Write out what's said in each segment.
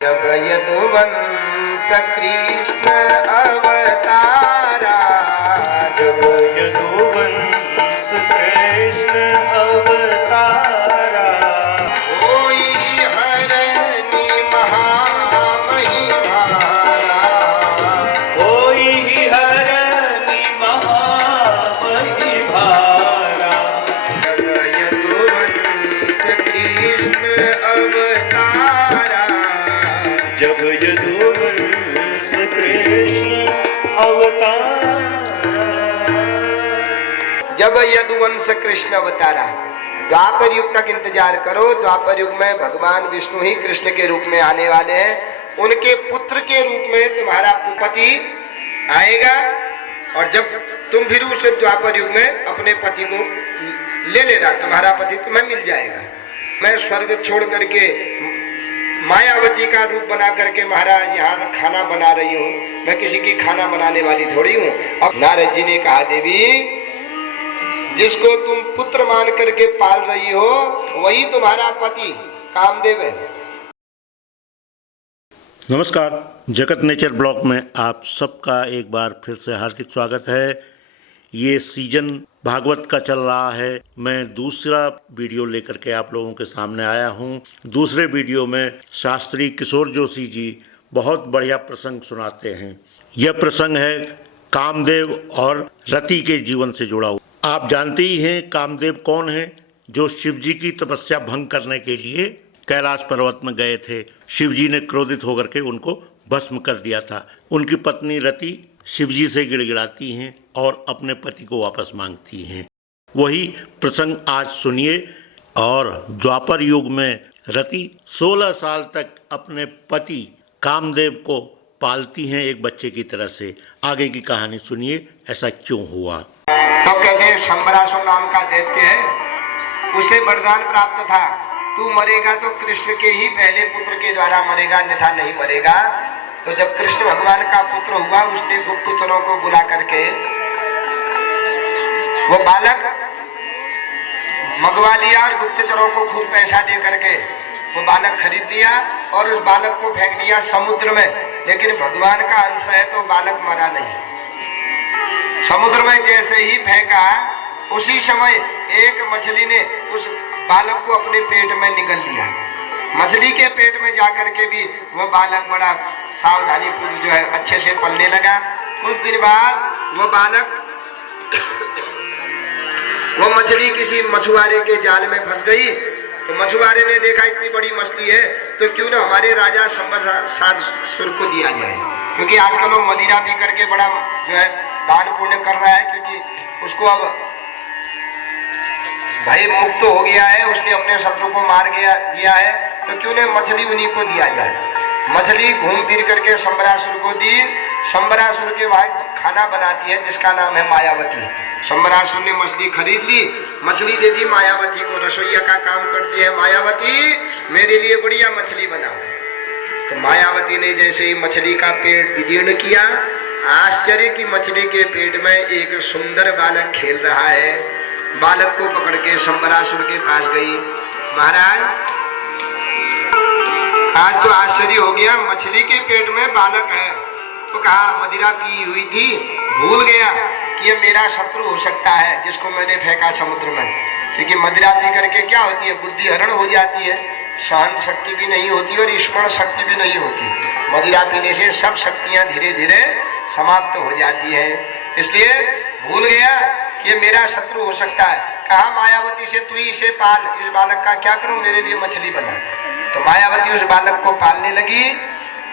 जब यदुवंश कृष्ण अवतारा, जब यदुवंश कृष्ण अवतारा, होई हरनि महामहिमारा, होई हरनि महामहिमारा। जब यदुवंश कृष्ण अवतारा, जब यदुवंश कृष्ण अवतारा, जब यदुवंश कृष्ण अवतारा। द्वापर युग तक इंतजार करो। द्वापर युग में भगवान विष्णु ही कृष्ण के रूप में आने वाले हैं। उनके पुत्र के रूप में तुम्हारा पति आएगा और जब तुम फिर उस द्वापर युग में अपने पति को ले लेना, तुम्हारा पति तुम्हें मिल जाएगा। मैं स्वर्ग छोड़ करके मायावती का रूप बना करके महाराज यहाँ खाना बना रही हूँ। मैं किसी की खाना बनाने वाली थोड़ी हूँ। अब नारद जी ने कहा, देवी जिसको तुम पुत्र मान करके पाल रही हो वही तुम्हारा पति कामदेव है। नमस्कार, जगत नेचर ब्लॉग में आप सबका एक बार फिर से हार्दिक स्वागत है। ये सीजन भागवत का चल रहा है। मैं दूसरा वीडियो लेकर के आप लोगों के सामने आया हूँ। दूसरे वीडियो में शास्त्री किशोर जोशी जी बहुत बढ़िया प्रसंग सुनाते हैं। यह प्रसंग है कामदेव और रति के जीवन से जुड़ा हुआ। आप जानते ही हैं कामदेव कौन है, जो शिव जी की तपस्या भंग करने के लिए कैलाश पर्वत में गए थे। शिव जी ने क्रोधित होकर के उनको भस्म कर दिया था। उनकी पत्नी रति शिव जी से गिड़गिड़ाती हैं और अपने पति को वापस मांगती हैं। वही प्रसंग आज सुनिए। और द्वापर युग में रति 16 साल तक अपने पति कामदेव को पालती हैं एक बच्चे की तरह से। आगे की कहानी सुनिए, ऐसा क्यों हुआ। तो कहते हैं शंबरासुर नाम का दैत्य है, उसे वरदान प्राप्त था, तू मरेगा तो कृष्ण के ही पहले पुत्र के द्वारा मरेगा, अन्यथा नहीं मरेगा। तो जब कृष्ण भगवान का पुत्र हुआ, उसने गुप्तचरों को बुला करके वो बालक मंगवा लिया और गुप्तचरों को खूब पैसा दे करके वो बालक खरीद लिया और उस बालक को फेंक दिया समुद्र में। लेकिन भगवान का अंश है तो बालक मरा नहीं। समुद्र में जैसे ही फेंका, उसी समय एक मछली ने उस बालक को अपने पेट में निगल लिया। मछली के पेट में जाकर के भी वो बालक बड़ा सावधानी पूर्वक जो है अच्छे से पलने लगा। कुछ दिन बाद वो बालक वो मछली किसी मछुआरे के जाल में फंस गई। तो मछुआरे ने देखा इतनी बड़ी मछली है तो क्यों ना हमारे राजा शंबरासुर को दिया जाए, क्योंकि आजकल वो मदिरा पी करके बड़ा जो है दान पुण्य कर रहा है, क्योंकि उसको अब भय मुक्त हो गया है, उसने अपने शत्रु को मार दिया है। तो क्यों ने मछली उन्हीं को दिया जाए। मछली घूम फिर करके शंबरासुर को दी। शंबरासुर के भाई खाना बनाती है जिसका नाम है मायावती। शंबरासुर ने मछली खरीद ली, मछली दे दी मायावती को, रसोईया का काम करती है मायावती, मेरे लिए बढ़िया मछली बनाओ। तो मायावती ने जैसे ही मछली का पेट विदीर्ण किया, आश्चर्य की मछली के पेट में एक सुंदर बालक खेल रहा है। बालक को पकड़ के शंबरासुर के पास गई, महाराज आज तो आश्चर्य हो गया, मछली के पेट में बालक है। तो कहा मदिरा पी हुई थी, भूल गया कि ये मेरा शत्रु हो सकता है जिसको मैंने फेंका समुद्र में। क्योंकि मदिरा पी करके क्या होती है, बुद्धि हरण हो जाती है, सहन शक्ति भी नहीं होती और स्मरण शक्ति भी नहीं होती। मदिरा पीने से सब शक्तियां धीरे धीरे समाप्त हो जाती है। इसलिए भूल गया कि ये मेरा शत्रु हो सकता है। कहा मायावती से तू ही इसे पाल, इस बालक का क्या करूं, मेरे लिए मछली बना। तो मायावती उस बालक को पालने लगी।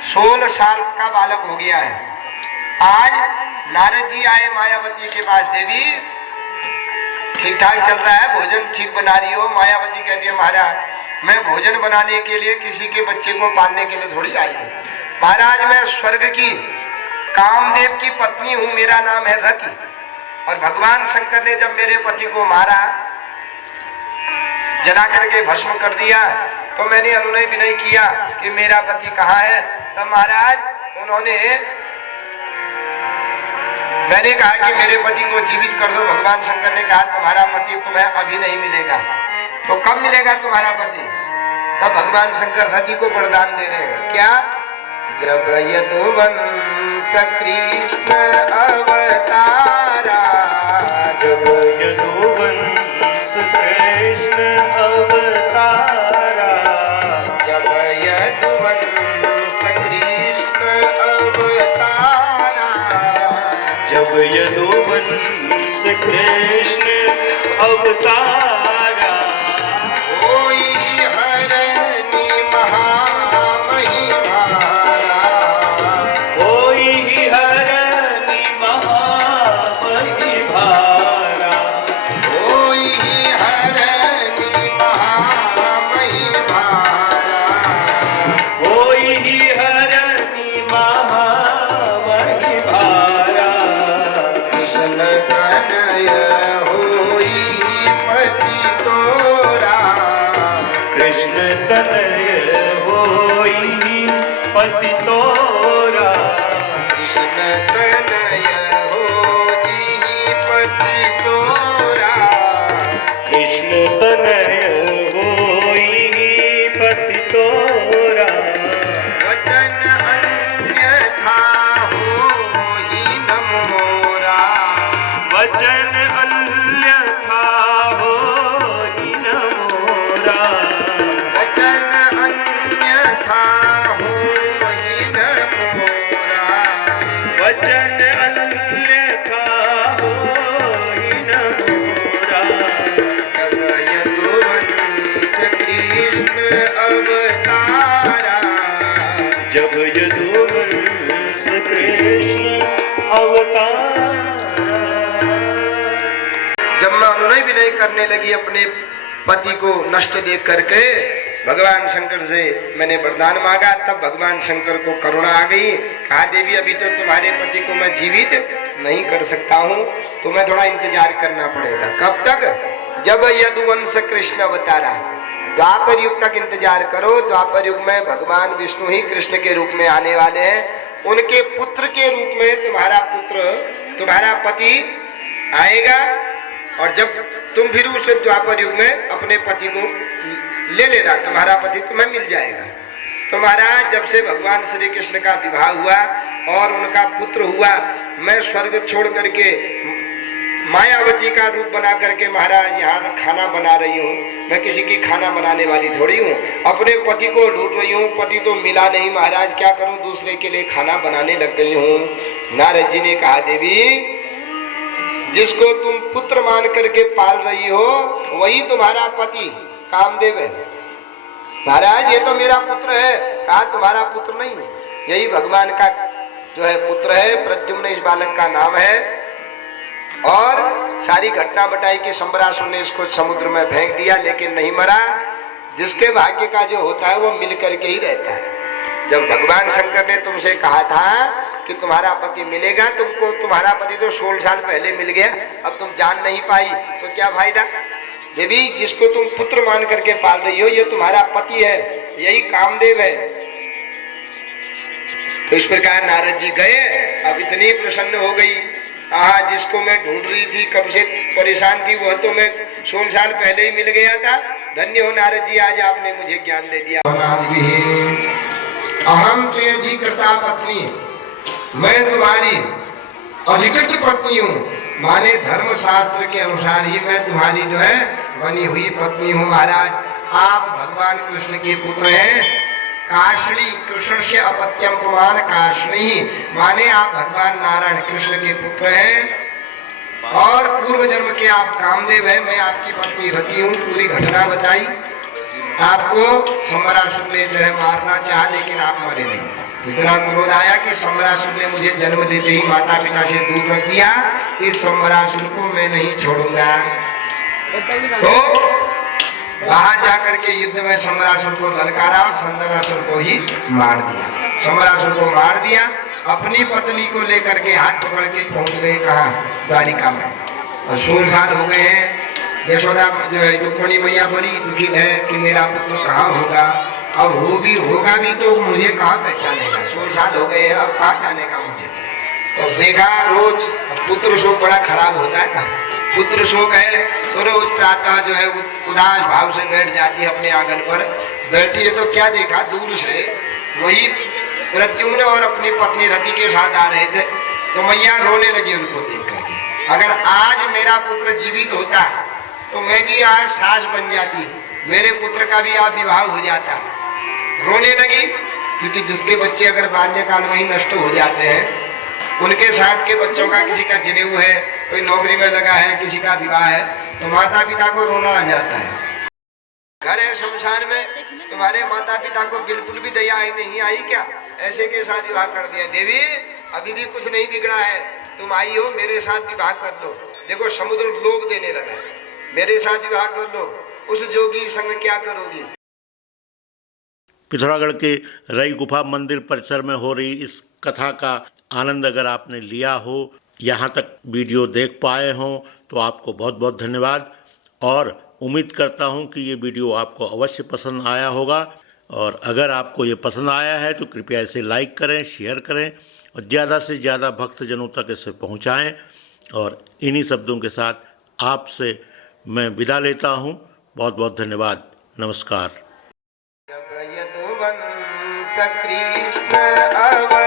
16 साल का बालक हो गया है। आज नारद जी आए मायावती के पास, देवी ठीक ठाक चल रहा है, भोजन ठीक बना रही हो। मायावती कहती है महाराज मैं भोजन बनाने के लिए किसी के बच्चे को पालने के लिए थोड़ी आई हूँ। महाराज मैं स्वर्ग की कामदेव की पत्नी हूँ, मेरा नाम है रति। और भगवान शंकर ने जब मेरे पति को मारा, जला करके भस्म कर दिया, तो मैंने अनुनय विनय किया कि मेरा पति कहाँ है। तब महाराज मैंने कहा कि मेरे पति को जीवित कर दो। भगवान शंकर ने कहा तुम्हारा पति तुम्हें अभी नहीं मिलेगा। तो कब मिलेगा तुम्हारा पति? तब भगवान शंकर सती को वरदान दे रहे हैं क्या? जब यदुवंश कृष्ण अवतारा, जब यदुवंश कृष्ण अवतारा, जब यदुवंश कृष्ण अवतारा, जब यदुवंश कृष्ण अवतारा, होई हरनि महामहिमा, होई हरनि महामहिभारा, होई हरनि महामहिमा, होई हरनि महामहिभारा, कृष्ण तनय होई पति तोरा, कृष्ण तनय होई पति तोरा, कृष्ण तनय होई पति तोरा, कृष्ण तनय होई पति तोरा, वचन अन्यथा होई न मोरा, वचन अन्यथा होई न मोरा, वचन अन्यथा होई न मोरा, वचन अन्यथा होई न मोरा, जब यदुवंश कृष्ण अवतारा, जब यदुवंश कृष्ण अवतारा। जब मैं अनुनय विनय करने लगी अपने पति को नष्ट देख करके भगवान शंकर से मैंने वरदान मांगा, तब भगवान शंकर को करुणा आ गई। कहा देवी अभी तो तुम्हारे पति को मैं जीवित नहीं कर सकता हूँ, तुम्हें थोड़ा इंतजार करना पड़ेगा। कब तक? जब यदुवंश कृष्ण अवतारा, द्वापर युग तक इंतजार करो। द्वापर युग में भगवान विष्णु ही कृष्ण के रूप में आने वाले हैं। उनके पुत्र के रूप में तुम्हारा पुत्र, तुम्हारा पति आएगा, और जब तुम फिर उस द्वापर युग में अपने पति को ले लेना, तुम्हारा पति तुम्हें मिल जाएगा। तो महाराज जब से भगवान श्री कृष्ण का विवाह हुआ और उनका पुत्र हुआ, मैं स्वर्ग छोड़ करके मायावती का रूप बना करके महाराज यहाँ खाना बना रही हूँ। मैं किसी की खाना बनाने वाली थोड़ी हूँ। अपने पति को ढूंढ रही हूँ, पति तो मिला नहीं महाराज, क्या करूँ, दूसरे के लिए खाना बनाने लग गई हूँ। नारद जी ने कहा देवी जिसको तुम पुत्र मान करके पाल रही हो वही तुम्हारा पति कामदेव है। महाराज ये तो मेरा पुत्र है। कहा तुम्हारा पुत्र नहीं है, यही भगवान का जो है पुत्र है, प्रद्युम्न इस बालक का नाम है। और सारी घटना बताई कि शंबरासुर ने इसको समुद्र में फेंक दिया लेकिन नहीं मरा। जिसके भाग्य का जो होता है वो मिल करके ही रहता है। जब भगवान शंकर ने तुमसे कहा था कि तुम्हारा पति मिलेगा, तुमको तुम्हारा पति तो 16 साल पहले मिल गया, अब तुम जान नहीं पाई तो क्या फायदा। देवी जिसको तुम पुत्र मान करके पाल रही हो ये तुम्हारा पति है, यही कामदेव है। तो इस प्रकार नारद जी गए, अब इतनी प्रसन्न हो गई। जिसको मैं ढूंढ रही थी, कब से परेशान थी, वह तो मैं 16 साल पहले ही मिल गया था। धन्य हो नारद जी, आज आपने मुझे ज्ञान दे दिया। अहम तुझी कृता पत्नी, मैं तुम्हारी अधिकृत पत्नी हूँ। माने धर्म शास्त्र के अनुसार ही मैं तुम्हारी जो है बनी हुई पत्नी हूँ। महाराज आप भगवान कृष्ण के पुत्र हैं। काशणी कृष्ण से अपत्यम पुमान काशणी, माने आप भगवान नारायण कृष्ण के पुत्र हैं और पूर्व जन्म के आप कामदेव हैं। मैं आपकी पत्नी रति हूँ। पूरी घटना बताई। आपको शंबरासुर ने जो है मारना चाहा लेकिन आप मरे नहीं। इतना क्रोध आया कि शंबरासुर ने मुझे जन्म देते ही माता पिता से दूर रख दिया, इस शंबरासुर को मैं नहीं छोड़ूंगा। तो बाहर जाकर के युद्ध में शंबरासुर को ललकारा और शंबरासुर को ही मार दिया। शंबरासुर को मार दिया। अपनी पत्नी को लेकर के हाथ पकड़ के पहुंच गए कहाँ? द्वारिका में। और 16 साल हो गए हैं। यशोदा जो है रुक्मिणी मैया बड़ी दुखी है कि मेरा पुत्र कहाँ होगा। अब होगा भी तो मुझे कहाँ पहचानेगा। 16 साल हो गए हैं, अब कहाँ जानेगा मुझे। तो देखा रोज पुत्र शोक बड़ा खराब होता है ना। पुत्र शोक है तो रोज प्रातः जो है उदास भाव से बैठ जाती है अपने आंगन पर। बैठी है तो क्या देखा, दूर से वही प्रद्युम्न और अपनी पत्नी रति के साथ आ रहे थे, तो मैया रोने लगी उनको देख करके। अगर आज मेरा पुत्र जीवित होता तो मैं भी आज सास बन जाती, मेरे पुत्र का भी आज विवाह हो जाता। रोने लगी क्योंकि जिसके बच्चे अगर बाल्यकाल में ही नष्ट हो जाते हैं, उनके साथ के बच्चों का किसी का जनेऊ है, कोई नौकरी में लगा है, किसी का विवाह है, तो माता पिता को रोना आ जाता है। घर है शमशान में, तुम्हारे माता पिता को बिल्कुल भी दया ही नहीं आई क्या, ऐसे के साथ विवाह कर दिया। देवी अभी भी कुछ नहीं बिगड़ा है, तुम आई हो, मेरे साथ विवाह कर लो। देखो समुद्र लोभ देने लगा, मेरे साथ विवाह कर लो, उस जोगी संग क्या करोगी। पिथौरागढ़ के रई गुफा मंदिर परिसर में हो रही इस कथा का आनंद अगर आपने लिया हो, यहाँ तक वीडियो देख पाए हों, तो आपको बहुत बहुत धन्यवाद। और उम्मीद करता हूँ कि ये वीडियो आपको अवश्य पसंद आया होगा, और अगर आपको ये पसंद आया है तो कृपया इसे लाइक करें, शेयर करें और ज़्यादा से ज़्यादा भक्तजनों तक इसे पहुँचाएँ। और इन्हीं शब्दों के साथ आपसे मैं विदा लेता हूँ। बहुत बहुत धन्यवाद। नमस्कार। यदुवंश कृष्ण अव